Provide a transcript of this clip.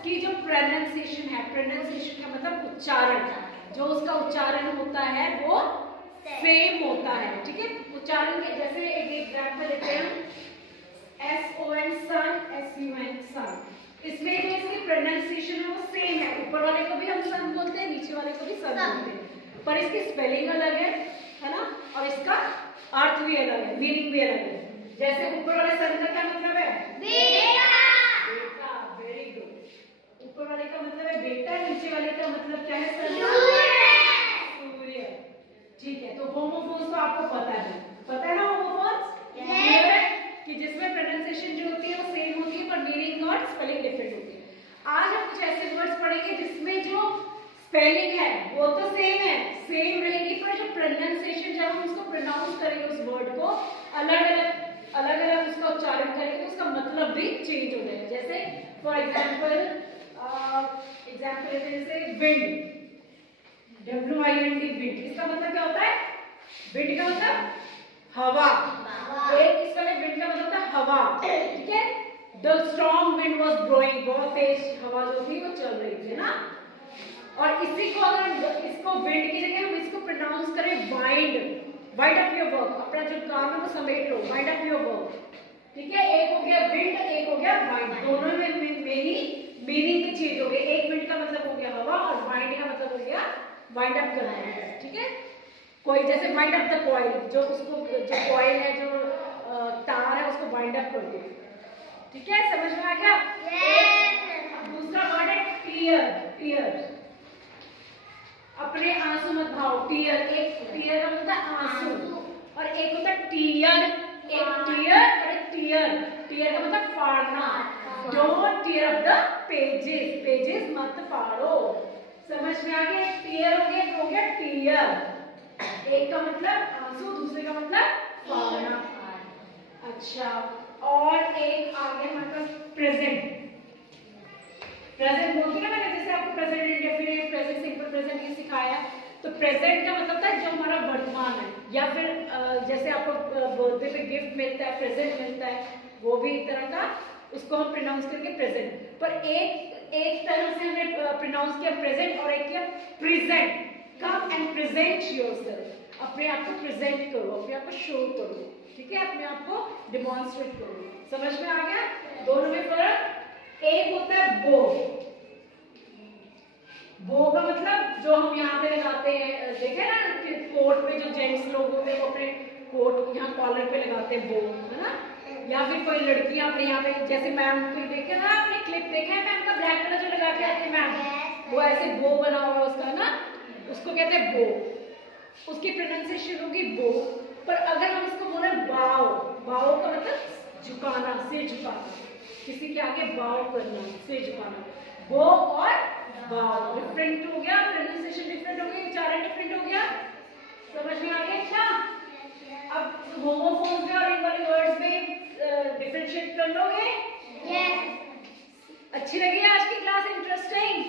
उसकी जो प्रोनाउंसिएशन है, प्रोनाउंसिएशन का मतलब उच्चारण, जो उसका उच्चारण होता है वो सेम होता है, ठीक है। उच्चारण के जैसे एक एग्जांपल लेते हैं हम, SON सन, SUN सन, इसमें जो इसकी प्रोनाउंसिएशन है वो सेम है, ऊपर वाले को भी हम सन बोलते हैं, नीचे वाले को भी सन बोलते हैं, पर इसकी स्पेलिंग अलग है ना, और इसका अर्थ भी अलग है, मीनिंग भी अलग है। जैसे ऊपर वाले सन का क्या मतलब है? बेटा, बेटा, वेरी गुड। ऊपर वाले का मतलब है बेटा, नीचे वाले का मतलब क्या है? सूर्य। ठीक है, तो होमोफोन्स तो आपको पता है ना होमोफोन्स? कि जिसमें प्रोनाउंसिएशन जो होती है वो सेम होती है पर मीनिंग और स्पेलिंग डिफरेंट होती है। आज हम कुछ ऐसे वर्ड्स पढ़ेंगे जिसमें जो स्पेलिंग है वो तो सेम रहेगी, पर जो प्रोनाउंसिएशन, जब हम उसको प्रोनाउंस करेंगे उस वर्ड को अलग अलग उसका उच्चारण करेंगे तो उसका मतलब भी चेंज हो जाएगा। जैसे फॉर एग्जाम्पल लेते हैं, जैसे विंड, WIND, विंड, इसका मतलब क्या होता है? विंड का मतलब हवा, एक इसका विंड का मतलब होता है हवा, ठीक है। The strong wind was blowing, बहुत तेज हवा जो थी वो चल रही थी ना। और इसी को अगर इसको विंड की जगह हम इसको प्रोनाउंस करें वाइंड अप योर वर्क, अपना जो काम है वो समेट लो, वाइंड अप योर वर्क, ठीक है। एक हो गया विंड, एक हो गया वाइंड, दोनों में ही मीनिंग चेंज हो गई। एक विंड का मतलब हो गया हवा और वाइंड का मतलब हो गया वाइंड अप करना, ठीक है। कोई जैसे वाइंड अप द कॉइल, जो कॉइल है, जो तार है, उसको वाइंड अप कर दो, ठीक है। समझ में आ गया? दूसरा वर्ड है टीयर, अपने आंसू मत भाओ, टीयर, एक टीयर का मतलब आंसू और एक होता है टीयर, एक टीयर का मतलब फाड़ना। Don't tear up the pages मत फाड़ो। समझ में आ गया? टीयर हो गया टीयर, एक का मतलब आंसू, दूसरे का मतलब फाड़ना। अच्छा, और एक आ गया हमारे पास प्रेजेंट बोलते हैं मैंने, जैसे आपको present indefinite, present simple, present ये सिखाया। तो प्रेजेंट का मतलब है जो हमारा वर्तमान है, या फिर जैसे आपको बर्थडे पे गिफ्ट मिलता है, प्रेजेंट मिलता है, वो भी एक तरह का, उसको हम प्रोनाउंस करके प्रेजेंट। पर एक तरह से हमने प्रोनाउंस किया प्रेजेंट और एक किया present. Come and present yourself, अपने आप को प्रेजेंट करो, अपने आप को शो करो, ठीक है, अपने आप को डिमॉन्स्ट्रेट करो। समझ में आ गया दोनों में फर्क? एक होता है बो का मतलब जो हम यहाँ पे लगाते हैं, देखे ना कि कोट पे जो जेंट्स लोग होते हैं वो अपने कोट यहाँ कॉलर पे लगाते हैं बो, है ना। या फिर कोई लड़कियां अपने यहाँ पे, जैसे मैम को देखे ना, आपने क्लिप देखे है मैम का, ब्लैक कलर जो लगा के आती है मैम, वो ऐसे बो बना हुआ उसका ना, उसको कहते हैं बो, उसकी प्रोनाउंसिएशन होगी बो। पर अगर हम इसको बोले बाओ का मतलब झुकाना, सिर झुकाना, किसी के आगे बाओ करना, सिर झुकाना। बो और बाओ डिफरेंट हो गया, प्रोनाउंसिएशन डिफरेंट हो गई, उच्चारण डिफरेंट हो गया। समझ में आ गया क्या? अब होमोफोन्स में और इन वाले वर्ड्स में डिफरेंशिएट कर लोगे? यस। अच्छी लगी आज की क्लास? इंटरेस्टिंग?